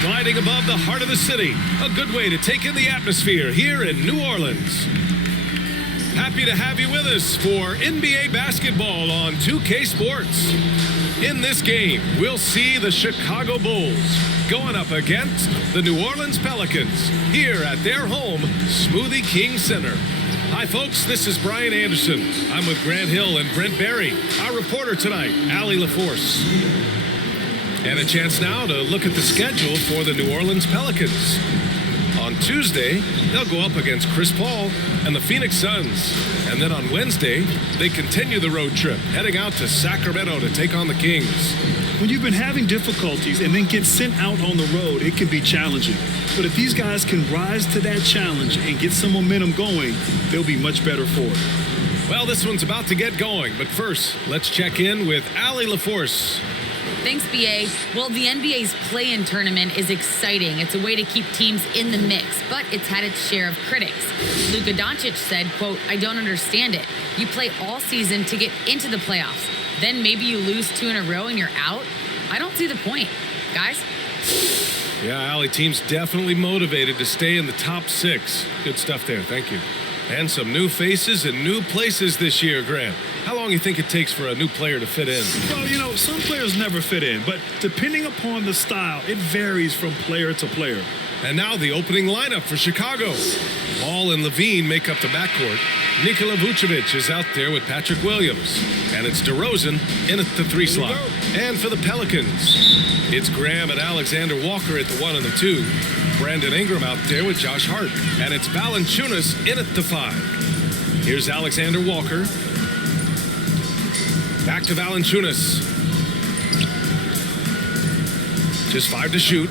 Gliding above the heart of the city, a good way to take in the atmosphere here in New Orleans. Happy to have you with us for NBA basketball on 2K Sports. In this game, we'll see the Chicago Bulls going up against the New Orleans Pelicans here at their home, Smoothie King Center. Hi, folks. This is Brian Anderson. I'm with Grant Hill and Brent Berry. Our reporter tonight, Allie LaForce. And a chance now to look at the schedule for the New Orleans Pelicans. On Tuesday, they'll go up against Chris Paul and the Phoenix Suns. And then on Wednesday, they continue the road trip, heading out to Sacramento to take on the Kings. When you've been having difficulties and then get sent out on the road, it can be challenging. But if these guys can rise to that challenge and get some momentum going, they'll be much better for it. Well, this one's about to get going. But first, let's check in with Allie LaForce. Thanks, BA. Well, the NBA's play-in tournament is exciting. It's a way to keep teams in the mix, but it's had its share of critics. Luka Doncic said, quote, "I don't understand it. You play all season to get into the playoffs. Then maybe you lose 2 in a row and you're out. I don't see the point. Guys?" Yeah, Allie, team's definitely motivated to stay in the top 6. Good stuff there. Thank you. And some new faces and new places this year, Grant. How long do you think it takes for a new player to fit in? Well, some players never fit in, but depending upon the style, it varies from player to player. And now the opening lineup for Chicago. Ball and Levine make up the backcourt. Nikola Vucevic is out there with Patrick Williams. And it's DeRozan in at the 3 slot. And for the Pelicans, it's Graham and Alexander Walker at the 1 and the 2. Brandon Ingram out there with Josh Hart. And it's Valanciunas in at the 5. Here's Alexander Walker. Back to Valanciunas. Just 5 to shoot.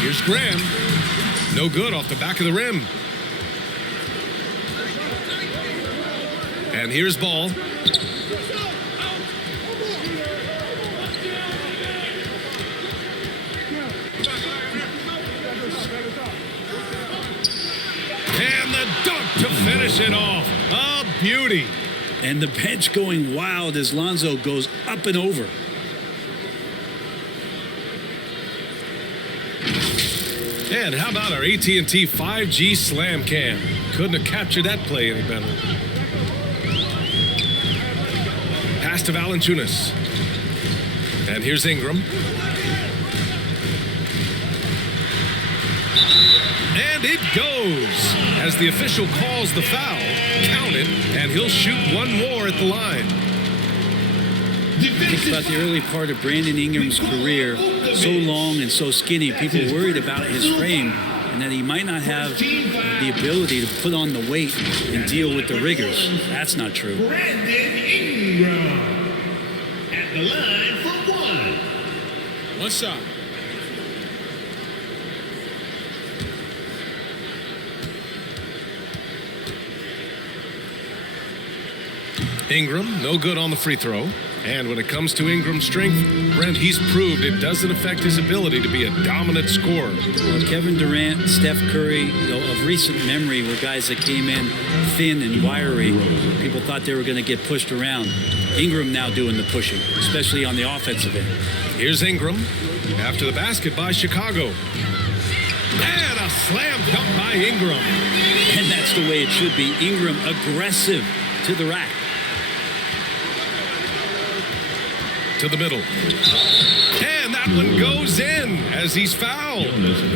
Here's Graham. No good off the back of the rim. And here's Ball. And the dunk to finish it off. A beauty. And the bench going wild as Lonzo goes up and over. And how about our AT&T 5G Slam Cam? Couldn't have captured that play any better. Pass to Valanciunas. And here's Ingram. And it goes. As the official calls the foul, count it, and he'll shoot one more at the line. Think about the early part of Brandon Ingram's career, so long and so skinny. People worried about his frame and that he might not have the ability to put on the weight and deal with the rigors. That's not true. Brandon Ingram at the line for 1. One shot. Ingram, no good on the free throw. And when it comes to Ingram's strength, Brent, he's proved it doesn't affect his ability to be a dominant scorer. Well, Kevin Durant, Steph Curry, of recent memory were guys that came in thin and wiry. People thought they were going to get pushed around. Ingram now doing the pushing, especially on the offensive end. Here's Ingram after the basket by Chicago. And a slam dunk by Ingram. And that's the way it should be. Ingram aggressive to the rack. To the middle. And that one goes in as he's fouled.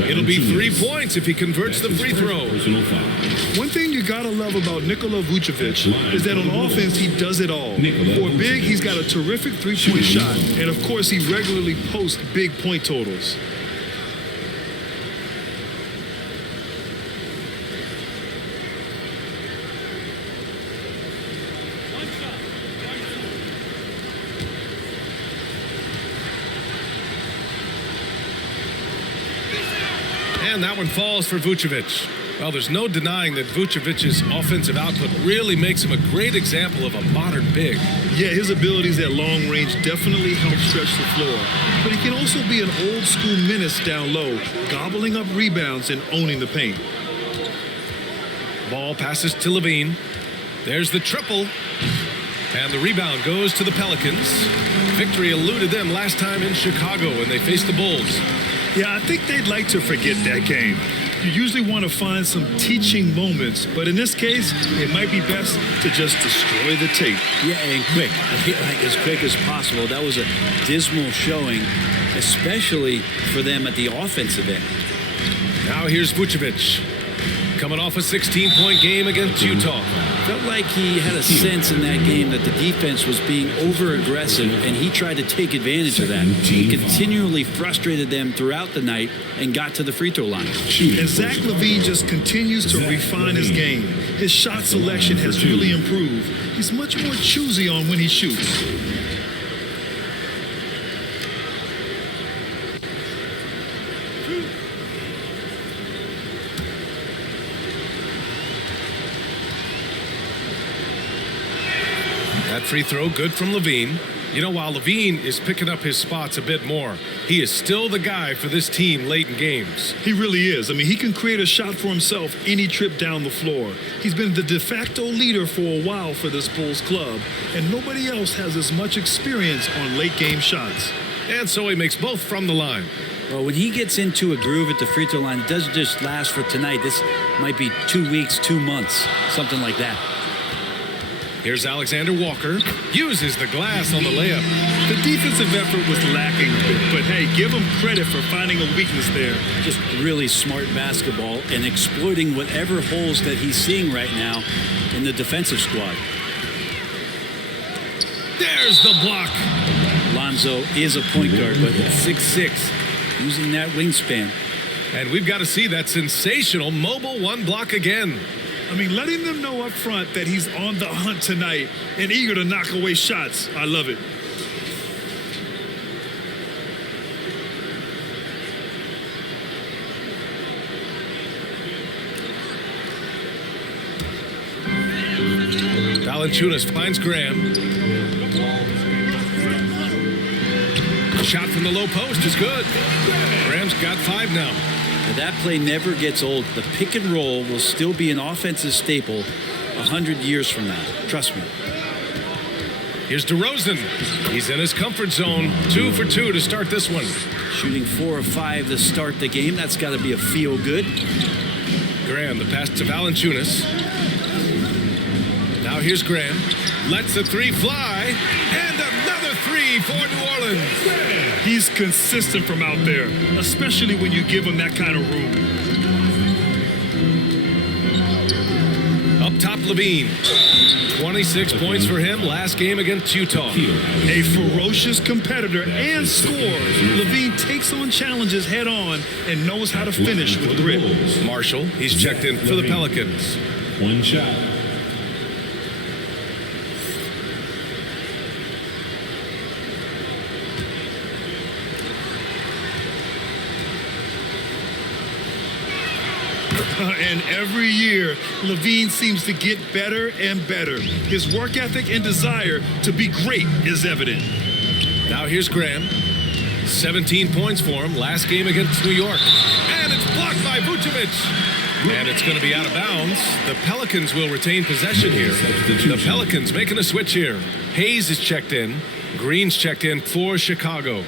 It'll be 3 points if he converts the free throw. One thing you gotta love about Nikola Vucevic is that on offense, he does it all. For big, he's got a terrific 3-point shot. And of course, he regularly posts big point totals. And that one falls for Vucevic. Well, there's no denying that Vucevic's offensive output really makes him a great example of a modern big. Yeah, his abilities at long range definitely help stretch the floor. But he can also be an old-school menace down low, gobbling up rebounds and owning the paint. Ball passes to Levine. There's the triple. And the rebound goes to the Pelicans. Victory eluded them last time in Chicago when they faced the Bulls. Yeah, I think they'd like to forget that game. You usually want to find some teaching moments, but in this case, it might be best to just destroy the tape. Yeah, and quick. Like as quick as possible. That was a dismal showing, especially for them at the offensive end. Now here's Vucevic, coming off a 16-point game against Utah. Felt like he had a sense in that game that the defense was being over-aggressive, and he tried to take advantage of that. He continually frustrated them throughout the night and got to the free throw line. And Zach Levine just continues to refine his game. His shot selection has really improved. He's much more choosy on when he shoots. That free throw good from Levine. You know, while Levine is picking up his spots a bit more, he is still the guy for this team late in games. He really is. I mean, he can create a shot for himself any trip down the floor. He's been the de facto leader for a while for this Bulls club, and nobody else has as much experience on late game shots. And so he makes both from the line. Well, when he gets into a groove at the free throw line, it doesn't just last for tonight. This might be 2 weeks, 2 months, something like that. Here's Alexander Walker. Uses the glass on the layup. The defensive effort was lacking a bit, but hey, give him credit for finding a weakness there. Just really smart basketball and exploiting whatever holes that he's seeing right now in the defensive squad. There's the block. Lonzo is a point guard, but at 6'6", using that wingspan. And we've got to see that sensational mobile one block again. I mean, letting them know up front that he's on the hunt tonight and eager to knock away shots. I love it. Valanciunas finds Graham. Shot from the low post is good. Graham's got 5 now. And that play never gets old. The pick and roll will still be an offensive staple 100 years from now. Trust me. Here's DeRozan. He's in his comfort zone. 2 for 2 to start this one. Shooting 4 of 5 to start the game. That's got to be a feel good. Graham, the pass to Valanciunas. Now here's Graham. Lets the 3 fly. And another 3 for New Orleans. He's consistent from out there, especially when you give him that kind of room. Up top, Levine. 26 points for him last game against Utah. A ferocious competitor and scorer, Levine takes on challenges head on and knows how to finish with grit. Marshall, he's checked in for the Pelicans. 1 shot. And every year, Levine seems to get better and better. His work ethic and desire to be great is evident. Now here's Graham. 17 points for him last game against New York. And it's blocked by Vucevic. And it's going to be out of bounds. The Pelicans will retain possession here. The Pelicans making a switch here. Hayes is checked in. Green's checked in for Chicago.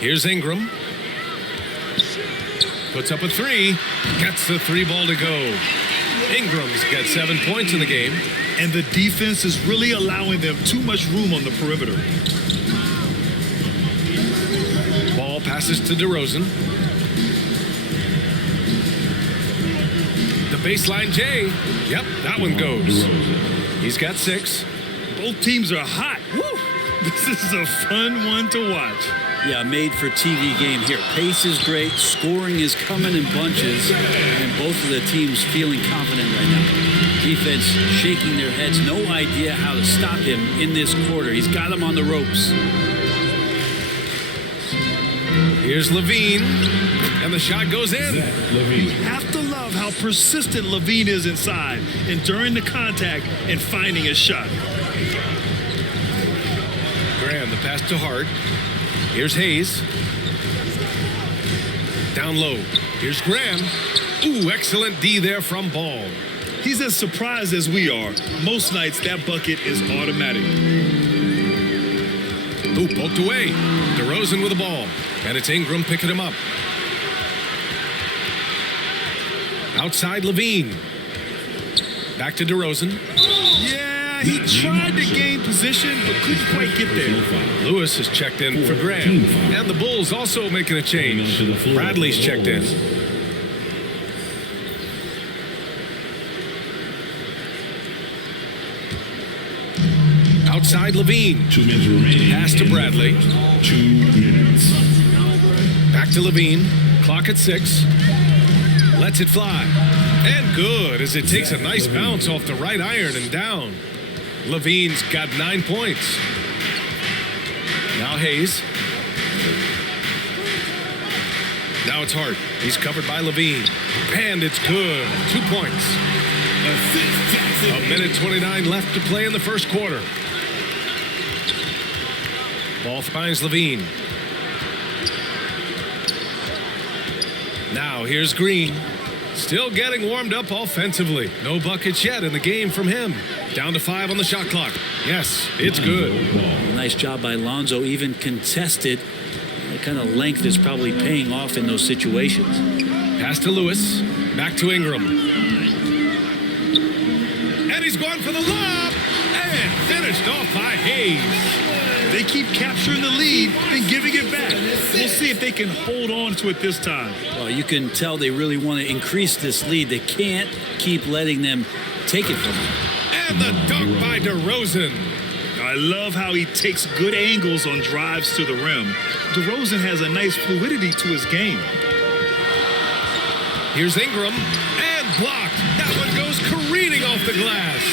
Here's Ingram. Puts up a 3. Gets the 3 ball to go. Ingram's got 7 points in the game. And the defense is really allowing them too much room on the perimeter. Ball passes to DeRozan. The baseline J. Yep, that one goes. He's got 6. Both teams are hot. Woo! This is a fun one to watch. Yeah, made for TV game here. Pace is great. Scoring is coming in bunches. And both of the teams feeling confident right now. Defense shaking their heads. No idea how to stop him in this quarter. He's got him on the ropes. Here's Levine. And the shot goes in. You have to love how persistent Levine is inside, enduring the contact and finding his shot. Graham, the pass to Hart. Here's Hayes. Down low. Here's Graham. Ooh, excellent D there from Ball. He's as surprised as we are. Most nights, that bucket is automatic. Ooh, poked away. DeRozan with the ball. And it's Ingram picking him up. Outside Levine. Back to DeRozan. Yeah, he tried to gain position, but couldn't quite get there. Lewis has checked in for Graham. And the Bulls also making a change. Bradley's checked in. Outside Levine. 2 minutes remaining. Pass to Bradley. 2 minutes. Back to Levine. Clock at 6. Lets it fly. And good as it takes a nice bounce off the right iron and down. Levine's got 9 points. Now Hayes. Now it's Hart. He's covered by Levine. And it's good. 2 points. A minute 29 left to play in the first quarter. Ball finds Levine. Now here's Green. Still getting warmed up offensively. No buckets yet in the game from him. Down to 5 on the shot clock. Yes, it's good. Nice job by Lonzo, even contested. That kind of length is probably paying off in those situations. Pass to Lewis. Back to Ingram. And he's going for the lob. And finished off by Hayes. They keep capturing the lead and giving it back. We'll see if they can hold on to it this time. Well, you can tell they really want to increase this lead. They can't keep letting them take it from them. And the dunk by DeRozan. I love how he takes good angles on drives to the rim. DeRozan has a nice fluidity to his game. Here's Ingram. And blocked. That one goes careening off the glass.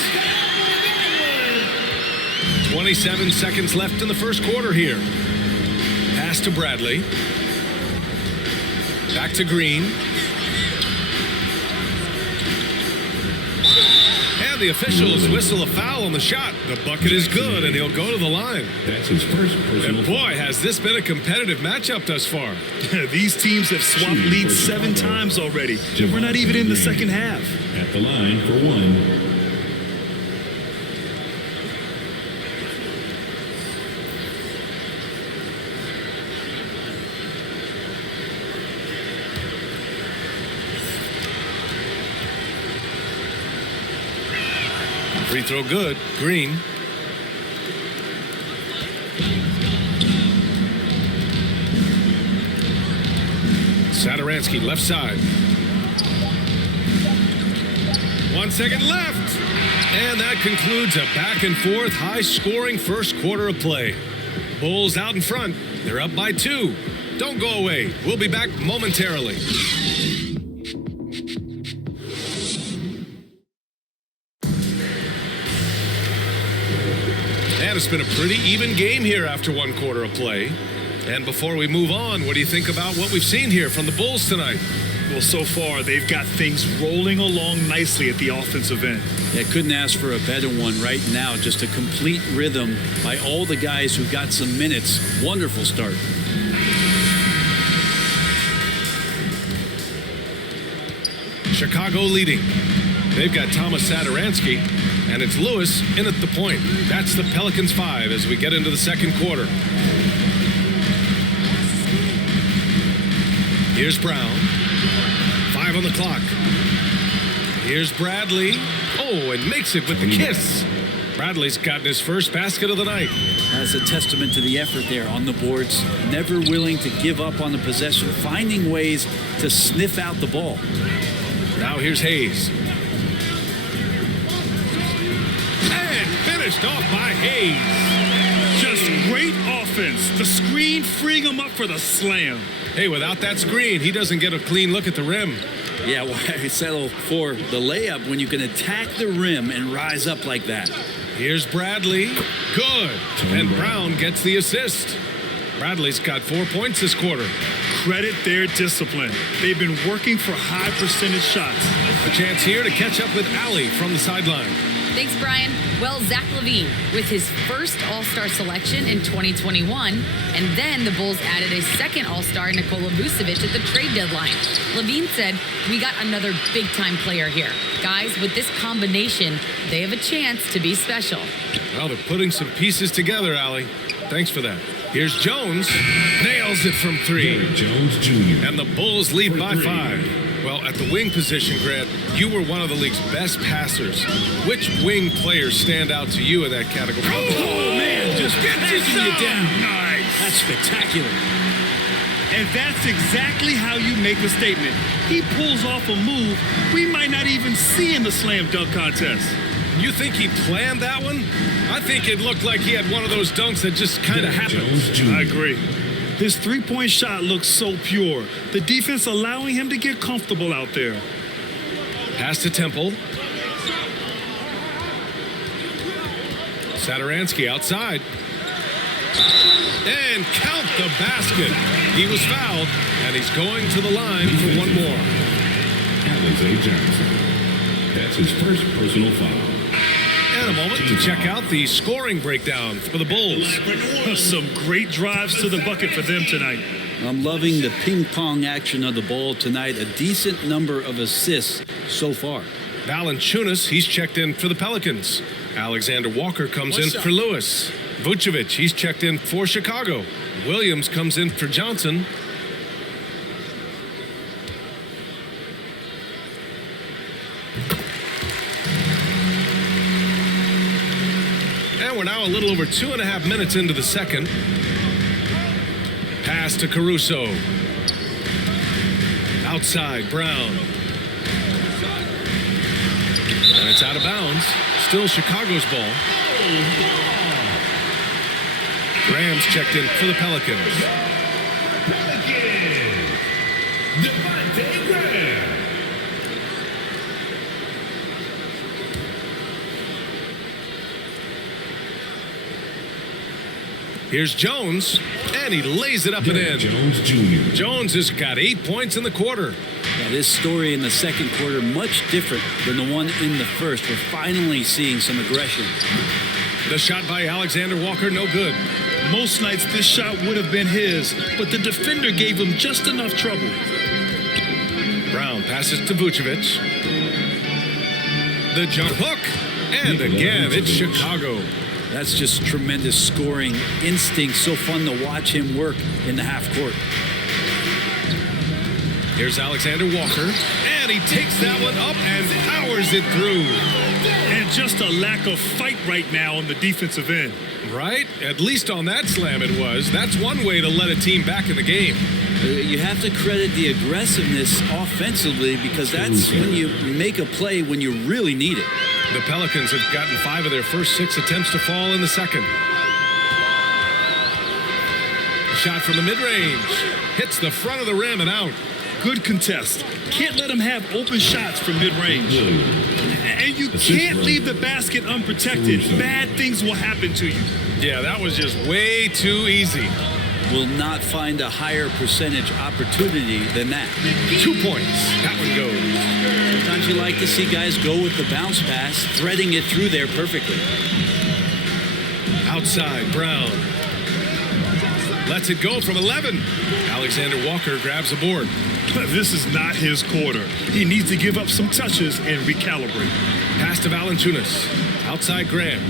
27 seconds left in the first quarter here. Pass to Bradley. Back to Green. And the officials whistle a foul on the shot. The bucket is good, and he'll go to the line. That's his first personal. And boy, has this been a competitive matchup thus far. These teams have swapped leads 7 times already. We're not even in the second half. At the line for 1. Free throw good. Green. Satoransky left side. 1 second left. And that concludes a back and forth high scoring first quarter of play. Bulls out in front. They're up by 2. Don't go away. We'll be back momentarily. And it's been a pretty even game here after 1 quarter of play. And before we move on, what do you think about what we've seen here from the Bulls tonight? Well, so far, they've got things rolling along nicely at the offensive end. Yeah, couldn't ask for a better one right now. Just a complete rhythm by all the guys who got some minutes. Wonderful start. Chicago leading. They've got Thomas Satoransky, and it's Lewis in at the point. That's the Pelicans 5 as we get into the second quarter. Here's Brown. 5 on the clock. Here's Bradley. Oh, and makes it with the kiss. Bradley's gotten his first basket of the night. That's a testament to the effort there on the boards. Never willing to give up on the possession, finding ways to sniff out the ball. Now here's Hayes. And finished off by Hayes. Just great offense. The screen freeing him up for the slam. Hey, without that screen, he doesn't get a clean look at the rim. Yeah, why settle for the layup when you can attack the rim and rise up like that? Here's Bradley. Good. And Brown gets the assist. Bradley's got 4 points this quarter. Credit their discipline. They've been working for high percentage shots. A chance here to catch up with Alley from the sideline. Thanks, Brian. Well, Zach Levine with his first All-Star selection in 2021, and then the Bulls added a second All-Star, Nikola Vucevic, at the trade deadline. Levine said, "We got another big-time player here. Guys, with this combination, they have a chance to be special." Well, they're putting some pieces together, Allie. Thanks for that. Here's Jones. Nails it from three. Derrick Jones Jr. And the Bulls lead by 5. Well, at the wing position, Grant, you were one of the league's best passers. Which wing players stand out to you in that category? Oh, man, just passing you down. Nice. That's spectacular. And that's exactly how you make a statement. He pulls off a move we might not even see in the slam dunk contest. You think he planned that one? I think it looked like he had one of those dunks that just kind of Derrick happened. Jones Jr. I agree. His three-point shot looks so pure. The defense allowing him to get comfortable out there. Pass to Temple. Satoransky outside. And count the basket. He was fouled, and he's going to the line for one more. Alizé Johnson. That's his first personal foul. And a moment to check out the scoring breakdown for the Bulls. Some great drives to the bucket for them tonight. I'm loving the ping pong action of the ball tonight. A decent number of assists so far. Valanciunas, he's checked in for the Pelicans. Alexander Walker comes in for Lewis. Vucevic, he's checked in for Chicago. Williams comes in for Johnson. And we're now a little over 2.5 minutes into the second. Pass to Caruso. Outside, Brown. And it's out of bounds. Still Chicago's ball. Rams checked in for the Pelicans. Pelicans. Devontae Graham. Here's Jones, and he lays it up and Derrick in. Jones Jr. Jones has got 8 points in the quarter. Now, this story in the second quarter, much different than the one in the first. We're finally seeing some aggression. The shot by Alexander Walker, no good. Most nights this shot would have been his, but the defender gave him just enough trouble. Brown passes to Vucevic. The jump hook, and again, it's Chicago. That's just tremendous scoring instinct. So fun to watch him work in the half court. Here's Alexander Walker, and he takes that one up and powers it through. And just a lack of fight right now on the defensive end. Right? At least on that slam it was. That's one way to let a team back in the game. You have to credit the aggressiveness offensively, because that's when you make a play when you really need it. The Pelicans have gotten 5 of their first 6 attempts to fall in the second. Shot from the mid-range. Hits the front of the rim and out. Good contest. Can't let him have open shots from mid-range. And you can't leave the basket unprotected. Bad things will happen to you. Yeah, that was just way too easy. Will not find a higher percentage opportunity than that. 2 points. That one goes. Sometimes you like to see guys go with the bounce pass, threading it through there perfectly. Outside, Brown. Lets it go from 11. Alexander Walker grabs the board. This is not his quarter. He needs to give up some touches and recalibrate. Pass to Valanciunas. Outside, Graham.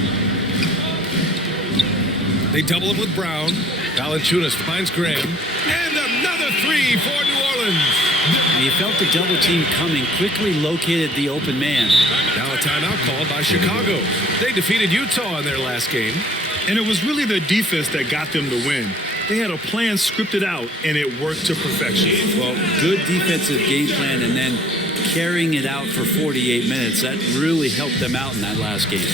They double him with Brown. Valanciunas finds Graham. And another 3 for New Orleans. And he felt the double team coming, quickly located the open man. Now a timeout called by Chicago. They defeated Utah in their last game. And it was really the defense that got them to win. They had a plan scripted out, and it worked to perfection. Well, good defensive game plan, and then carrying it out for 48 minutes. That really helped them out in that last game.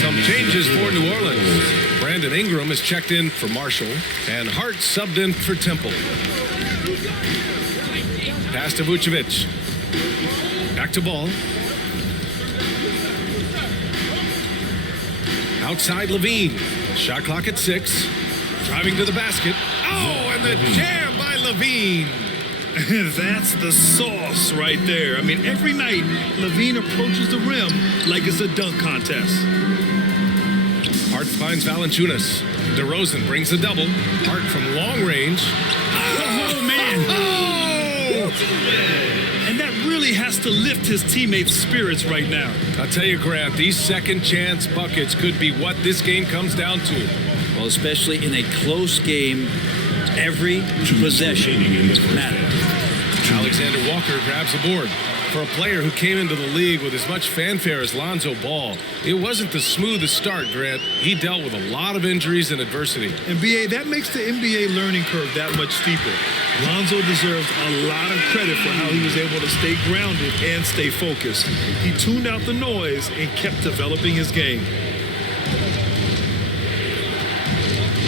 Some changes for New Orleans. Brandon Ingram is checked in for Marshall, and Hart subbed in for Temple. Pass to Vucevic. Back to Ball. Outside Levine. Shot clock at 6. Driving to the basket. Oh, and the jam by Levine. That's the sauce right there. I mean, every night, Levine approaches the rim like it's a dunk contest. Hart finds Valanciunas. DeRozan brings the double. Hart from long range. Oh, man. And that really has to lift his teammates' spirits right now. I'll tell you, Grant, these second chance buckets could be what this game comes down to. Well, especially in a close game, every possession matters. Alexander Walker grabs the board. For a player who came into the league with as much fanfare as Lonzo Ball, it wasn't the smoothest start, Grant. He dealt with a lot of injuries and adversity. And BA, that makes the NBA learning curve that much steeper. Lonzo deserves a lot of credit for how he was able to stay grounded and stay focused. He tuned out the noise and kept developing his game.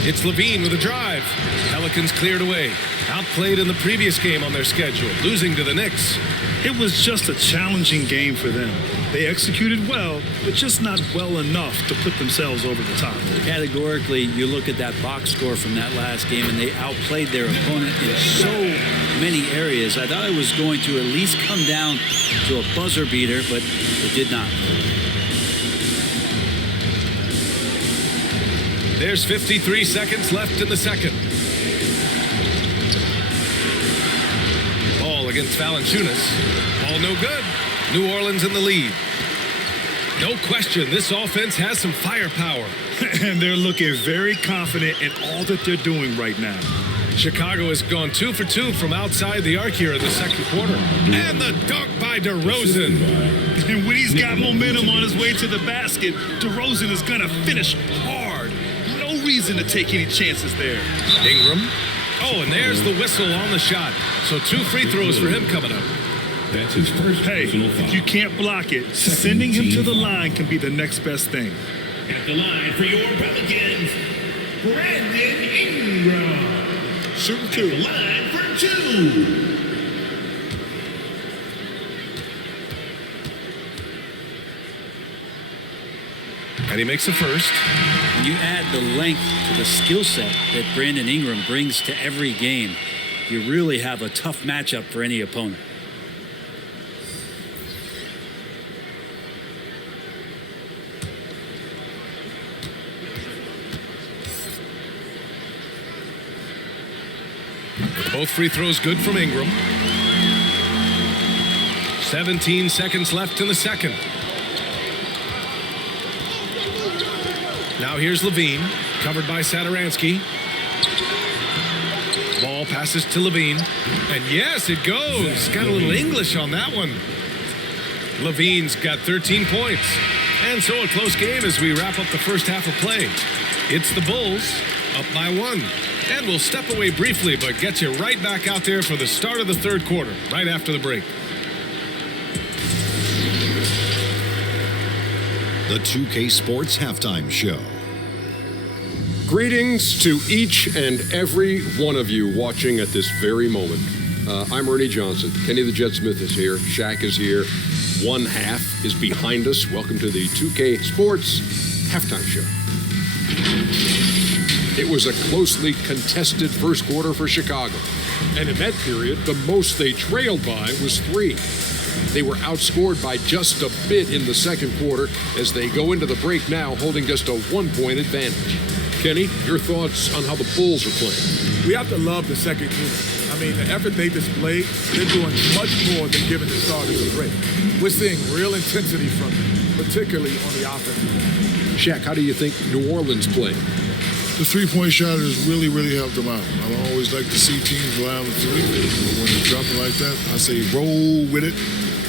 It's Levine with a drive. Pelicans cleared away. Outplayed in the previous game on their schedule, losing to the Knicks. It was just a challenging game for them. They executed well, but just not well enough to put themselves over the top. Categorically, you look at that box score from that last game, and they outplayed their opponent in so many areas. I thought it was going to at least come down to a buzzer beater, but it did not. There's 53 seconds left in the second. Ball against Valanciunas. Ball no good. New Orleans in the lead. No question, this offense has some firepower. And they're looking very confident in all that they're doing right now. Chicago has gone 2 for 2 from outside the arc here in the second quarter. And the dunk by DeRozan. And when he's got momentum on his way to the basket, DeRozan is going to finish hard. No reason to take any chances there. Ingram. Oh, and there's the whistle on the shot. So 2 free throws for him coming up. That's his first personal foul. If you can't block it, sending him to the line can be the next best thing. At the line for your Pelicans, Brandon Ingram. Shooting At the two. line for 2. And he makes the first. When you add the length to the skill set that Brandon Ingram brings to every game, you really have a tough matchup for any opponent. Both free throws good from Ingram. 17 seconds left in the second. Now here's Levine, covered by Satoransky. Ball passes to Levine. And yes, it goes. Got a little English on that one. Levine's got 13 points. And so a close game as we wrap up the first half of play. It's the Bulls up by 1. And we'll step away briefly, but get you right back out there for the start of the third quarter, right after the break. The 2K Sports Halftime Show. Greetings to each and every one of you watching at this very moment. I'm Ernie Johnson. Kenny the Jet Smith is here. Shaq is here. One half is behind us. Welcome to the 2K Sports Halftime Show. It was a closely contested first quarter for Chicago. And in that period, the most they trailed by was 3. They were outscored by just a bit in the second quarter as they go into the break now holding just a 1-point advantage. Kenny, your thoughts on how the Bulls are playing? We have to love the second unit. I mean, the effort they displayed, they're doing much more than giving the starters a break. We're seeing real intensity from them, particularly on the offensive end. Shaq, how do you think New Orleans playing? The three-point shot has really, really helped them out. I don't always like to see teams rely on the three, but when they drop it like that, I say roll with it.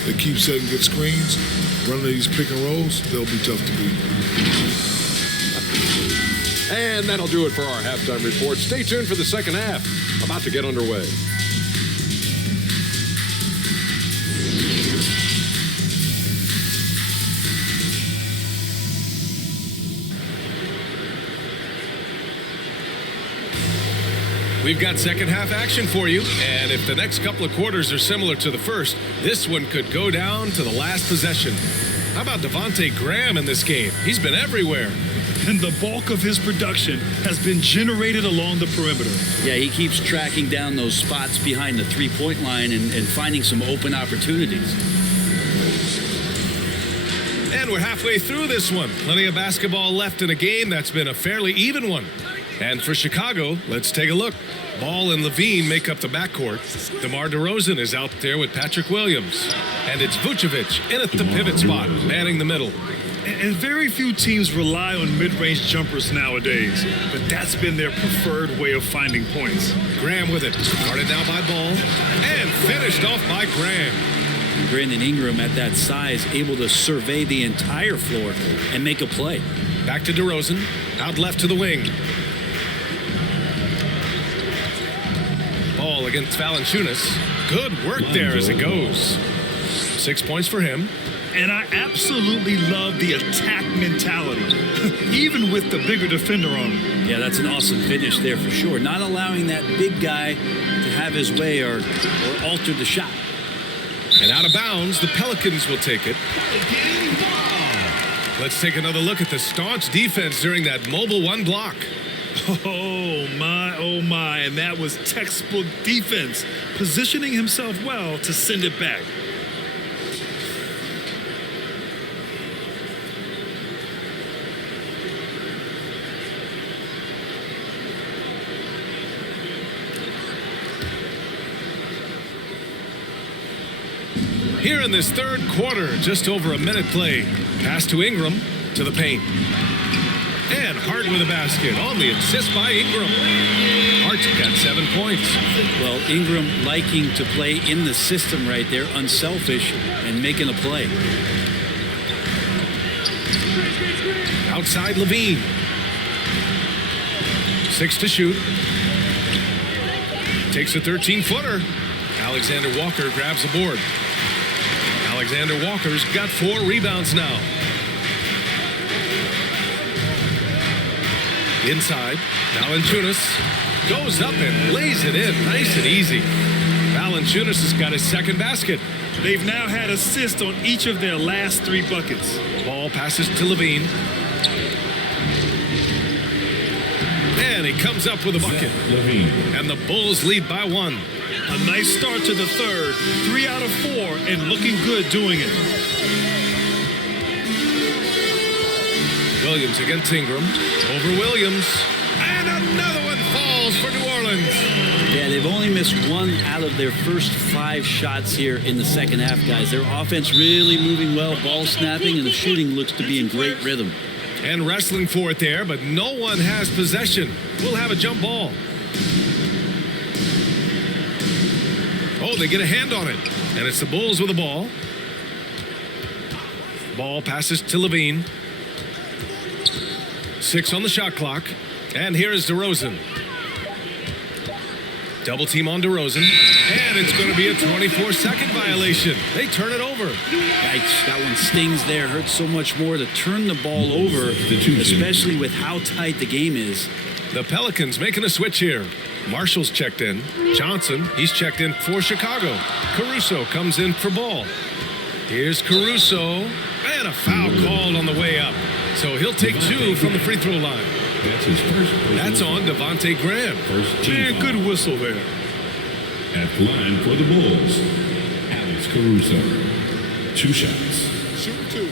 They keep setting good screens, running these pick and rolls, they'll be tough to beat. And that'll do it for our halftime report. Stay tuned for the second half. About to get underway. We've got second half action for you, and if the next couple of quarters are similar to the first, this one could go down to the last possession. How about Devontae Graham in this game? He's been everywhere. And the bulk of his production has been generated along the perimeter. Yeah, he keeps tracking down those spots behind the three-point line and finding some open opportunities. And we're halfway through this one. Plenty of basketball left in a game that's been a fairly even one. And for Chicago, let's take a look. Ball and Levine make up the backcourt. DeMar DeRozan is out there with Patrick Williams. And it's Vucevic in at the pivot spot, manning the middle. And very few teams rely on mid-range jumpers nowadays, but that's been their preferred way of finding points. Graham with it, guarded now by Ball, and finished off by Graham. Brandon Ingram at that size, able to survey the entire floor and make a play. Back to DeRozan, out left to the wing. Ball against Valanciunas. Good work there as it goes. 6 points for him. And I absolutely love the attack mentality, even with the bigger defender on him. Yeah, that's an awesome finish there for sure. Not allowing that big guy to have his way or alter the shot. And out of bounds, the Pelicans will take it. Let's take another look at the staunch defense during that mobile one block. Oh my, and that was textbook defense, positioning himself well to send it back. Here in this third quarter, just over a minute play. Pass to Ingram, to the paint. And Hart with a basket on the assist by Ingram. Hart's got 7 points. Well, Ingram liking to play in the system right there, unselfish, and making a play. Outside Levine. 6 to shoot. Takes a 13-footer. Alexander Walker grabs the board. Alexander Walker's got 4 rebounds now. Inside, Valanciunas goes up and lays it in nice and easy. Valanciunas has got his second basket. They've now had assists on each of their last 3 buckets. Ball passes to Levine. And he comes up with a bucket. And the Bulls lead by 1. A nice start to the third. 3 out of 4 and looking good doing it. Williams against Ingram. Over Williams. And another one falls for New Orleans. Yeah, they've only missed 1 out of their first 5 shots here in the second half, guys. Their offense really moving well, ball snapping, and the shooting looks to be in great rhythm. And wrestling for it there, but no one has possession. We'll have a jump ball. Oh, they get a hand on it. And it's the Bulls with the ball. Ball passes to Levine. 6 on the shot clock. And here is DeRozan. Double team on DeRozan. And it's going to be a 24-second violation. They turn it over. Yikes, that one stings there. Hurts so much more to turn the ball over, especially with how tight the game is. The Pelicans making a switch here. Marshall's checked in. Johnson, he's checked in for Chicago. Caruso comes in for Ball. Here's Caruso. And a foul called on the way up. So he'll take 2 from the free throw line. That's his first. That's on Devontae Graham. First team Man, good whistle there. at the line for the Bulls, Alex Caruso. 2 shots. Shoot 2.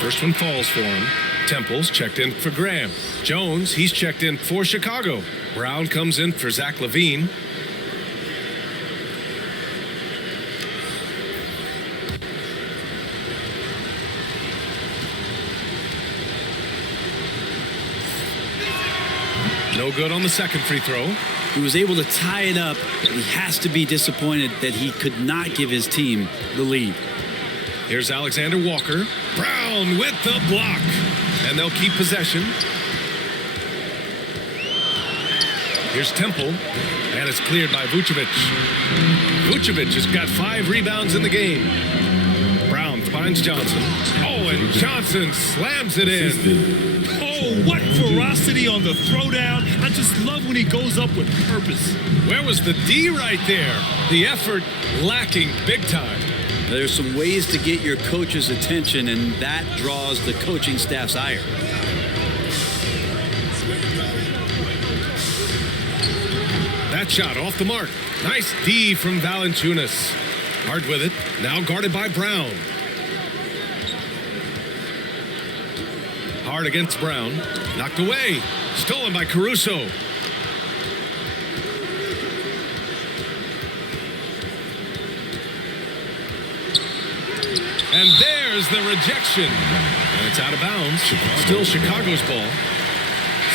First one falls for him. Temple's checked in for Graham. Jones, he's checked in for Chicago. Brown comes in for Zach Levine. No good on the second free throw. He was able to tie it up, but he has to be disappointed that he could not give his team the lead. Here's Alexander Walker. Brown with the block. And they'll keep possession. Here's Temple. And it's cleared by Vucevic. Vucevic has got 5 rebounds in the game. finds Johnson. Oh, and Johnson slams it in. Oh, what ferocity on the throwdown. I just love when he goes up with purpose. Where was the D right there? The effort lacking big time. There's some ways to get your coach's attention, and that draws the coaching staff's ire. That shot off the mark. Nice D from Valanciunas. Hard with it. Now guarded by Brown. Hard against Brown. Knocked away. Stolen by Caruso. And there's the rejection. And it's out of bounds. Still Chicago's ball.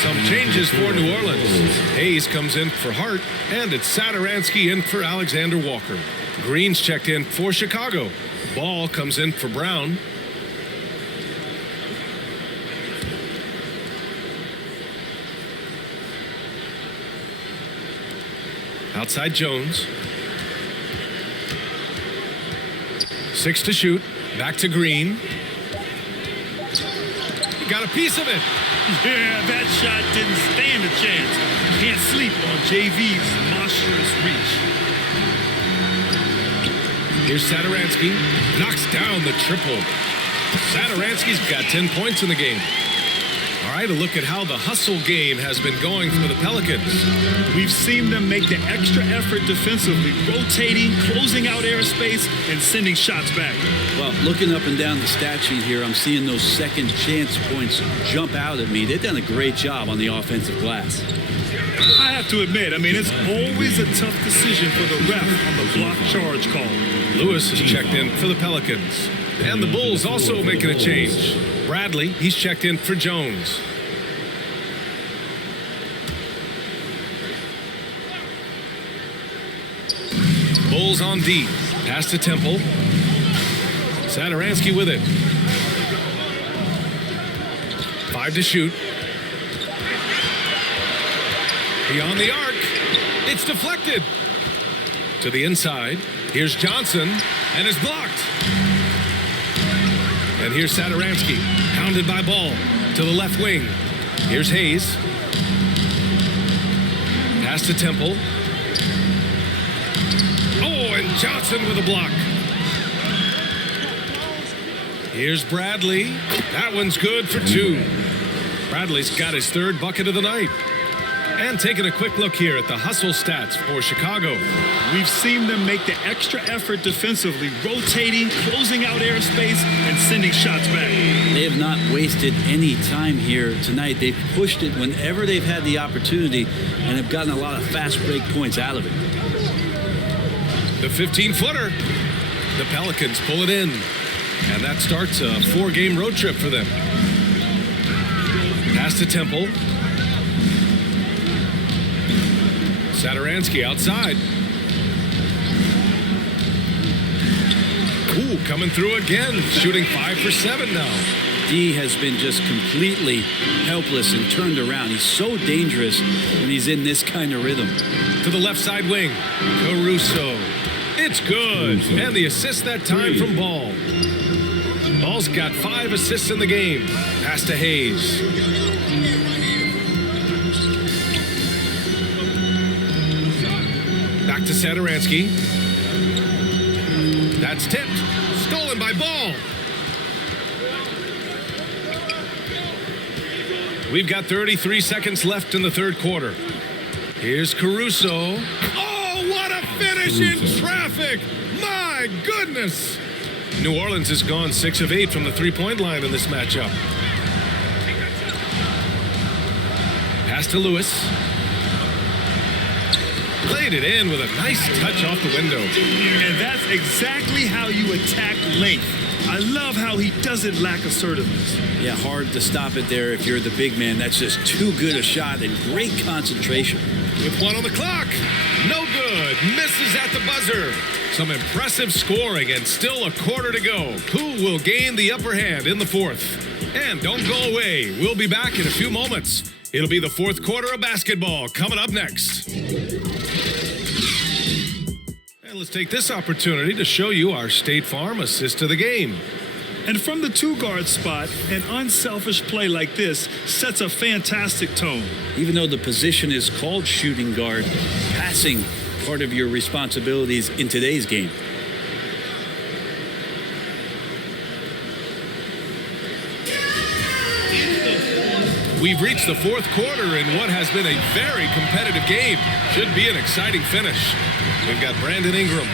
Some changes for New Orleans. Hayes comes in for Hart, and it's Satoransky in for Alexander Walker. Green's checked in for Chicago. Ball comes in for Brown. Outside Jones. 6 to shoot. Back to Green. He got a piece of it. Yeah, that shot didn't stand a chance. Can't sleep on JV's monstrous reach. Here's Satoransky. Knocks down the triple. Satoransky's got 10 points in the game. All right, a look at how the hustle game has been going for the Pelicans. We've seen them make the extra effort defensively, rotating, closing out airspace, and sending shots back. Well, looking up and down the stat sheet here, I'm seeing those second chance points jump out at me. They've done a great job on the offensive glass. I have to admit, it's always a tough decision for the ref on the block charge call. Lewis is checked in for the Pelicans. And the Bulls also making a change. Bradley, he's checked in for Jones. Bulls on D. Pass to Temple. Satoransky with it. 5 to shoot. Beyond the arc. It's deflected. To the inside. Here's Johnson. And it's blocked. And here's Satoransky. Pounded by Ball. To the left wing. Here's Hayes. Pass to Temple. Oh, and Johnson with a block. Here's Bradley. That one's good for 2. Bradley's got his 3rd bucket of the night. And taking a quick look here at the hustle stats for Chicago. We've seen them make the extra effort defensively, rotating, closing out airspace, and sending shots back. They have not wasted any time here tonight. They've pushed it whenever they've had the opportunity and have gotten a lot of fast break points out of it. The 15-footer. The Pelicans pull it in. And that starts a 4-game road trip for them. Pass to Temple. Satoransky outside. Ooh, coming through again. Shooting 5 for 7 now. D has been just completely helpless and turned around. He's so dangerous when he's in this kind of rhythm. To the left side wing. Caruso. It's good. And the assist that time from Ball. Ball's got 5 assists in the game. Pass to Hayes. Back to Satoransky. That's tipped. Stolen by Ball. We've got 33 seconds left in the 3rd quarter. Here's Caruso. Oh, what a finish in traffic! My goodness! New Orleans has gone 6 of 8 from the 3-point line in this matchup. Pass to Lewis. Played it in with a nice touch off the window. And that's exactly how you attack length. I love how he doesn't lack assertiveness. Yeah, hard to stop it there if you're the big man. That's just too good a shot and great concentration. With 1 on the clock. No good. Misses at the buzzer. Some impressive scoring and still a quarter to go. Who will gain the upper hand in the 4th? And don't go away. We'll be back in a few moments. It'll be the 4th quarter of basketball coming up next. And let's take this opportunity to show you our State Farm assist of the game. And from the two-guard spot, an unselfish play like this sets a fantastic tone. Even though the position is called shooting guard, passing part of your responsibilities in today's game. We've reached the fourth quarter in what has been a very competitive game. Should be an exciting finish. We've got Brandon Ingram.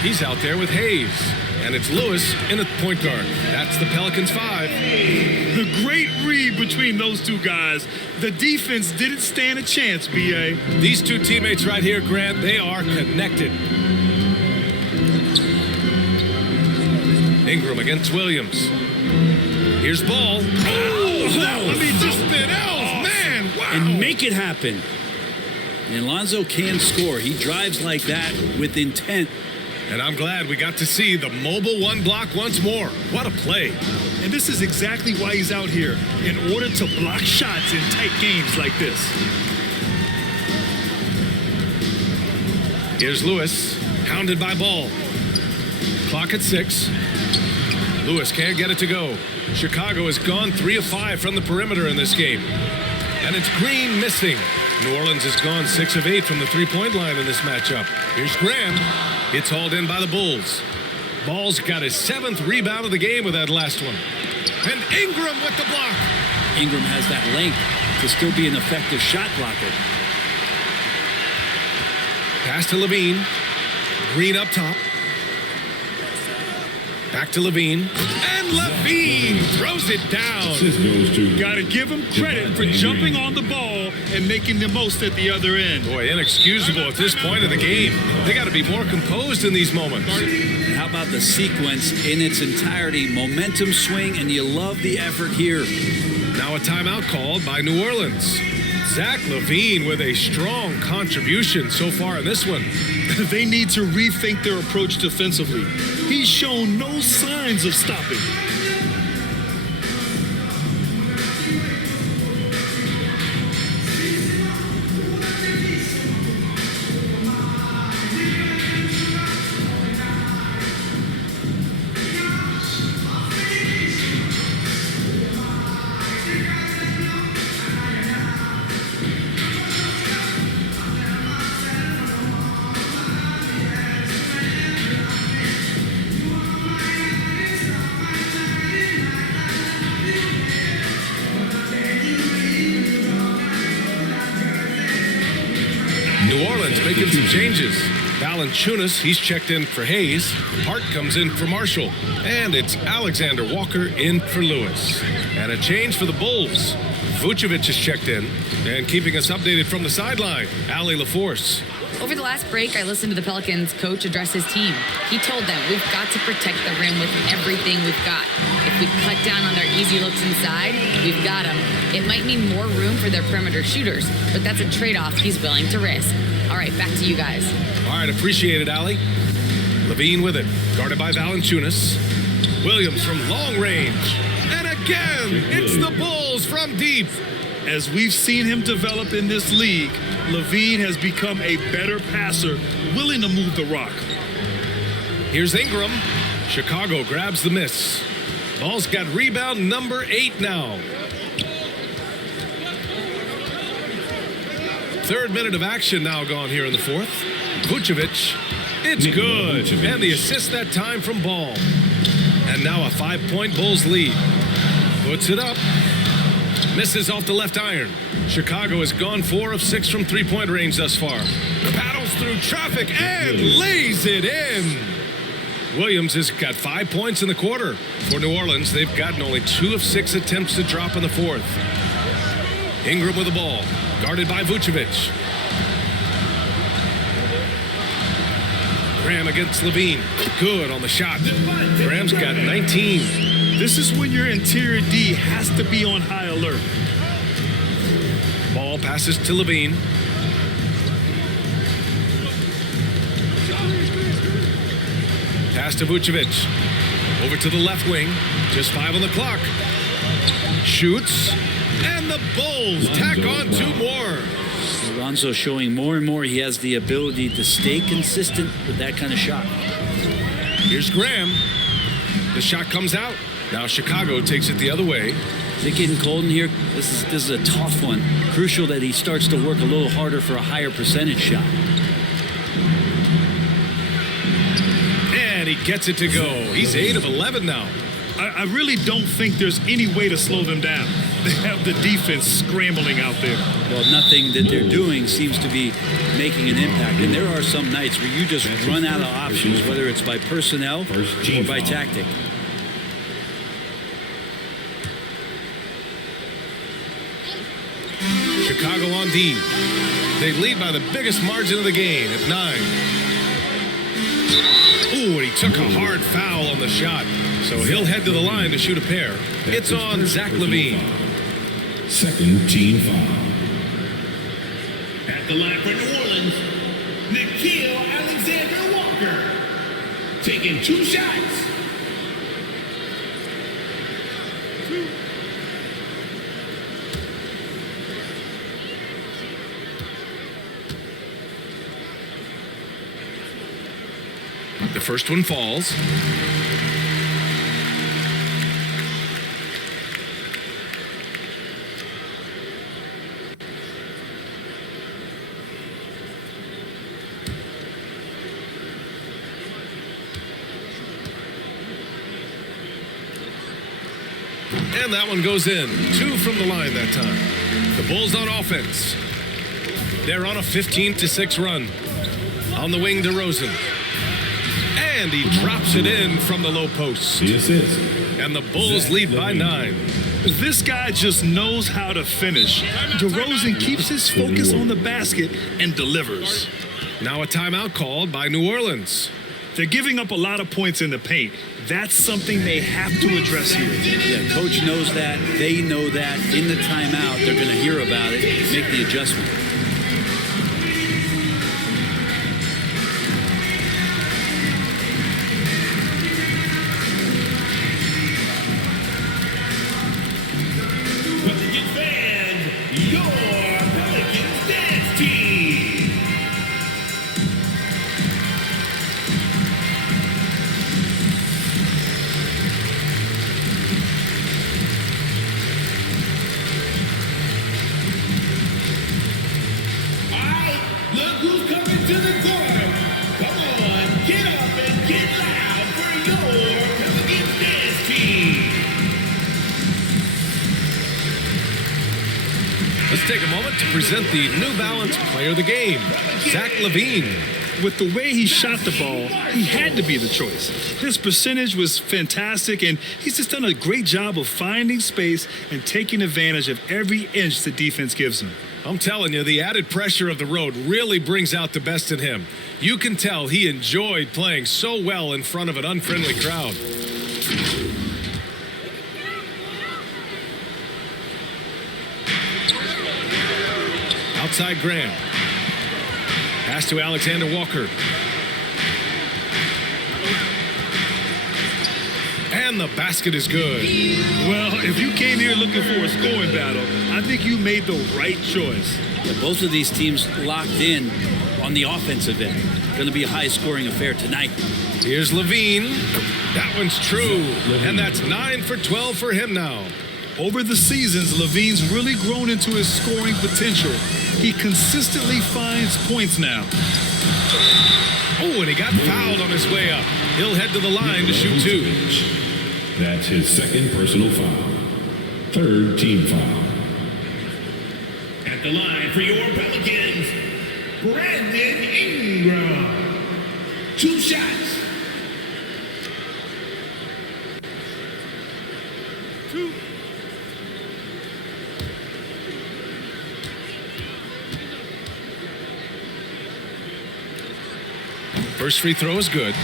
He's out there with Hayes. And it's Lewis in at point guard. That's the Pelicans 5. The great read between those two guys. The defense didn't stand a chance, B.A. These two teammates right here, Grant, they are connected. Ingram against Williams. Here's Ball. I mean, just an man, wow. And make it happen. And Lonzo can score. He drives like that with intent. And I'm glad we got to see the mobile one block once more. What a play. And this is exactly why he's out here, in order to block shots in tight games like this. Here's Lewis, hounded by Ball. Clock at 6. Lewis can't get it to go. Chicago has gone 3 of 5 from the perimeter in this game. And it's Green missing. New Orleans has gone 6 of 8 from the three-point line in this matchup. Here's Graham. It's hauled in by the Bulls. Ball's got his 7th rebound of the game with that last one. And Ingram with the block. Ingram has that length to still be an effective shot blocker. Pass to Levine. Green up top. Back to Levine. And Levine throws it down. Got to give him credit for jumping on the ball and making the most at the other end. Boy, inexcusable at this point of the game. They got to be more composed in these moments. And how about the sequence in its entirety? Momentum swing, and you love the effort here. Now a timeout called by New Orleans. Zach Levine with a strong contribution so far in this one. They need to rethink their approach defensively. He's shown no signs of stopping. New Orleans making some changes. Valanciunas, he's checked in for Hayes. Hart comes in for Marshall. And it's Alexander Walker in for Lewis. And a change for the Bulls. Vucevic is checked in. And keeping us updated from the sideline, Allie LaForce. Over the last break, I listened to the Pelicans coach address his team. He told them, we've got to protect the rim with everything we've got. If we cut down on their easy looks inside, we've got them. It might mean more room for their perimeter shooters, but that's a trade-off he's willing to risk. All right, back to you guys. All right, appreciate it, Allie. Levine with it, guarded by Valanciunas. Williams from long range. And again, it's the Bulls from deep. As we've seen him develop in this league, Levine has become a better passer, willing to move the rock. Here's Ingram. Chicago grabs the miss. Ball's got rebound number 8 now. 3rd minute of action now gone here in the 4th. Vucevic, it's good. And the assist that time from Ball. And now a 5-point Bulls lead. Puts it up. Misses off the left iron. Chicago has gone 4 of 6 from three-point range thus far. Paddles through traffic and lays it in. Williams has got 5 points in the quarter. For New Orleans, they've gotten only 2 of 6 attempts to drop in the 4th. Ingram with the ball, guarded by Vucevic. Graham against Levine. Good on the shot. Graham's got 19. This is when your interior D has to be on high alert. Ball passes to Levine. Pass to Vucevic. Over to the left wing. Just 5 on the clock. Shoots. And the Bulls tack on 2 more. Lonzo showing more and more he has the ability to stay consistent with that kind of shot. Here's Graham. The shot comes out. Now Chicago takes it the other way. Is it getting cold in here? This is a tough one. Crucial that he starts to work a little harder for a higher percentage shot. And he gets it to go. He's 8 of 11 now. I really don't think there's any way to slow them down. They have the defense scrambling out there. Well, nothing that they're doing seems to be making an impact. And there are some nights where you just run out of options, whether it's by personnel or by tactic. Chicago on D. They lead by the biggest margin of the game at 9. Ooh, and he took a hard foul on the shot. So he'll head to the line to shoot a pair. It's on Zach Levine. Second team foul. At the line for New Orleans, Nikhil Alexander-Walker. Taking 2 shots. The first one falls. And that one goes in. 2 from the line that time. The Bulls on offense. They're on a 15-6 run. On the wing, DeRozan. And he drops it in from the low post. And the Bulls lead by 9. This guy just knows how to finish. DeRozan keeps his focus on the basket and delivers. Now a timeout called by New Orleans. They're giving up a lot of points in the paint. That's something they have to address here. Yeah, coach knows that. They know that. In the timeout, they're going to hear about it, make the adjustment. Pelicans fans, your Pelicans dance team. Look who's coming to the court. Come on, get up and get loud for your Pelicans dance team. Let's take a moment to present the New Balance Player of the Game, Zach Levine. With the way he shot the ball, he had to be the choice. His percentage was fantastic, and he's just done a great job of finding space and taking advantage of every inch the defense gives him. I'm telling you, the added pressure of the road really brings out the best in him. You can tell he enjoyed playing so well in front of an unfriendly crowd. Outside Graham. Pass to Alexander Walker. And the basket is good. Well, if you came here looking for a scoring battle, I think you made the right choice. Yeah, both of these teams locked in on the offensive end. Going to be a high-scoring affair tonight. Here's Levine. That one's true. And that's 9 for 12 for him now. Over the seasons, Levine's really grown into his scoring potential. He consistently finds points now. Oh, and he got fouled on his way up. He'll head to the line to shoot 2. That's his second personal foul. Third team foul. At the line for your Pelicans, Brandon Ingram. 2 shots. 2. First free throw is good.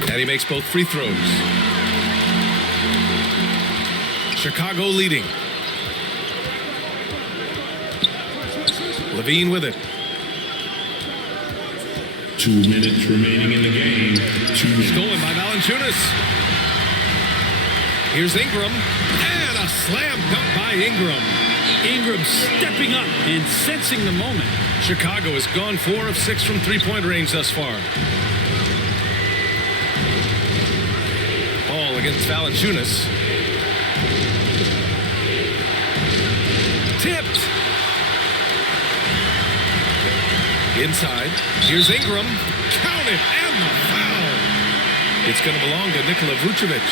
And he makes both free throws. Chicago leading. Levine with it. 2 minutes remaining in the game. Stolen by Valanciunas. Here's Ingram. And a slam dunk by Ingram. Ingram stepping up and sensing the moment. Chicago has gone 4 of 6 from three-point range thus far. Ball against Valanciunas. Tipped. Inside. Here's Ingram. Count it, and the foul. It's going to belong to Nikola Vucevic.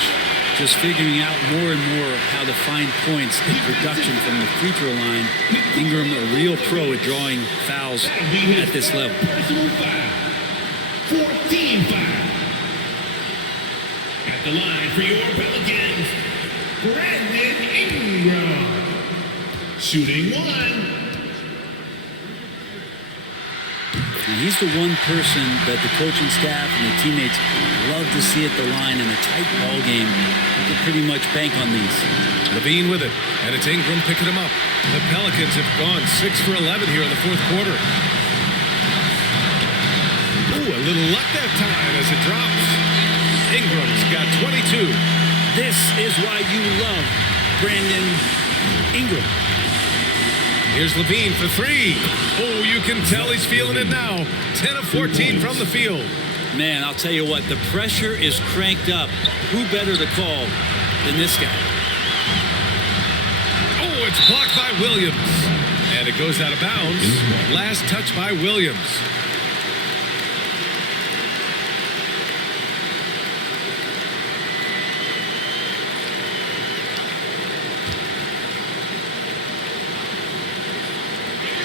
Just figuring out more and more how to find points in production from the free throw line. Ingram, a real pro at drawing fouls at this level. Personal foul. 14 foul. At the line for your Pelicans, Brandon Ingram. Shooting 1. Now, he's the one person that the coaching staff and the teammates love to see at the line in a tight ball game. They can pretty much bank on these. Levine with it, and it's Ingram picking him up. The Pelicans have gone 6 for 11 here in the fourth quarter. Ooh, a little luck that time as it drops. Ingram's got 22. This is why you love Brandon Ingram. Here's Levine for 3. Oh, you can tell he's feeling it now. 10 of 14 from the field. Man, I'll tell you what, the pressure is cranked up. Who better to call than this guy? Oh, it's blocked by Williams. And it goes out of bounds. Last touch by Williams.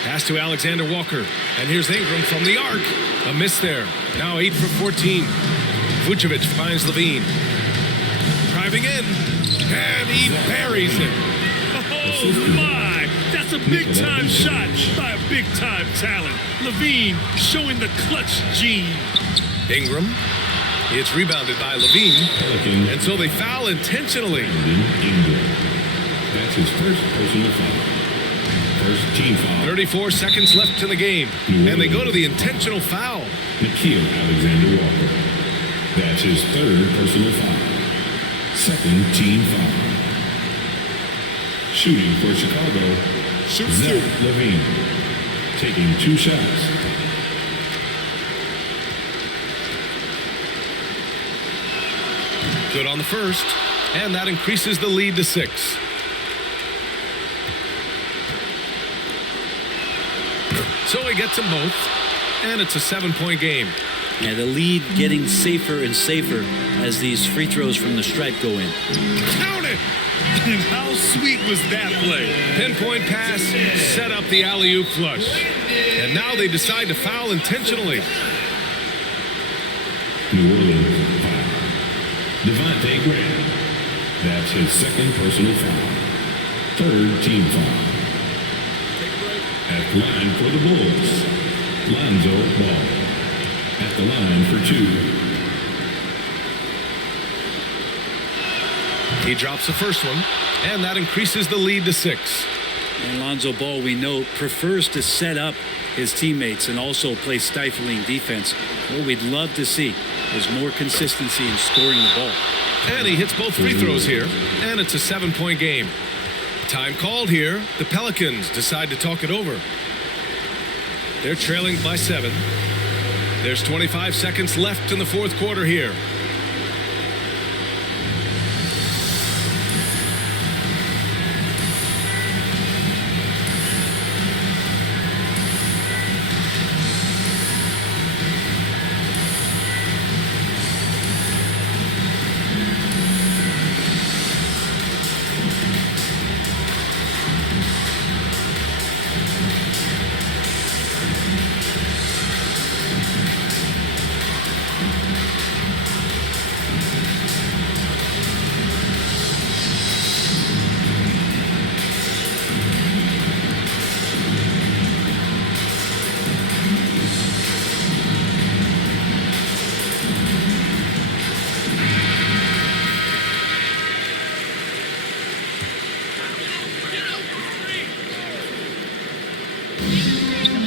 Pass to Alexander Walker. And here's Ingram from the arc. A miss there. Now 8 for 14. Vucevic finds Levine. Driving in. And he buries it. Oh, my. That's a big-time shot by a big-time talent. Levine showing the clutch gene. Ingram. It's rebounded by Levine. And so they foul intentionally. Ingram. That's his first personal foul. First team foul. 34 seconds left in the game. And they go to the intentional foul. Nickeil Alexander-Walker. That's his third personal foul. Second team foul. Shooting for Chicago, Zach Levine. Taking 2 shots. Good on the first. And that increases the lead to 6. So he gets them both, and it's a 7-point game. Yeah, the lead getting safer and safer as these free throws from the stripe go in. Count it! And how sweet was that play? Pinpoint pass, set up the alley-oop flush. And now they decide to foul intentionally. New Orleans foul. Devontae Graham. That's his second personal foul. Third team foul. At the line for the Bulls, Lonzo Ball. At the line for 2. He drops the first one, and that increases the lead to 6. And Lonzo Ball, we know, prefers to set up his teammates and also play stifling defense. What we'd love to see is more consistency in scoring the ball. And he hits both free throws here, and it's a 7-point game. Time called here. The Pelicans decide to talk it over. They're trailing by 7. There's 25 seconds left in the fourth quarter here.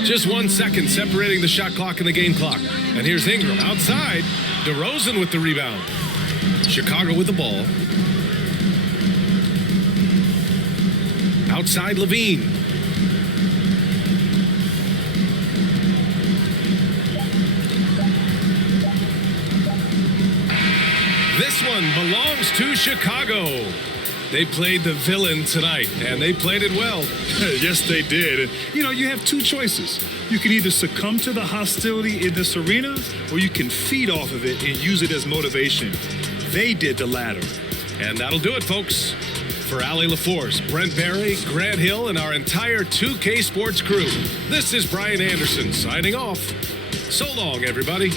Just 1 second separating the shot clock and the game clock. And here's Ingram outside. DeRozan with the rebound. Chicago with the ball. Outside Levine. This one belongs to Chicago. They played the villain tonight, and they played it well. Yes, they did. And, you have two choices. You can either succumb to the hostility in this arena, or you can feed off of it and use it as motivation. They did the latter. And that'll do it, folks. For Allie LaForce, Brent Barry, Grant Hill, and our entire 2K Sports crew, this is Brian Anderson signing off. So long, everybody.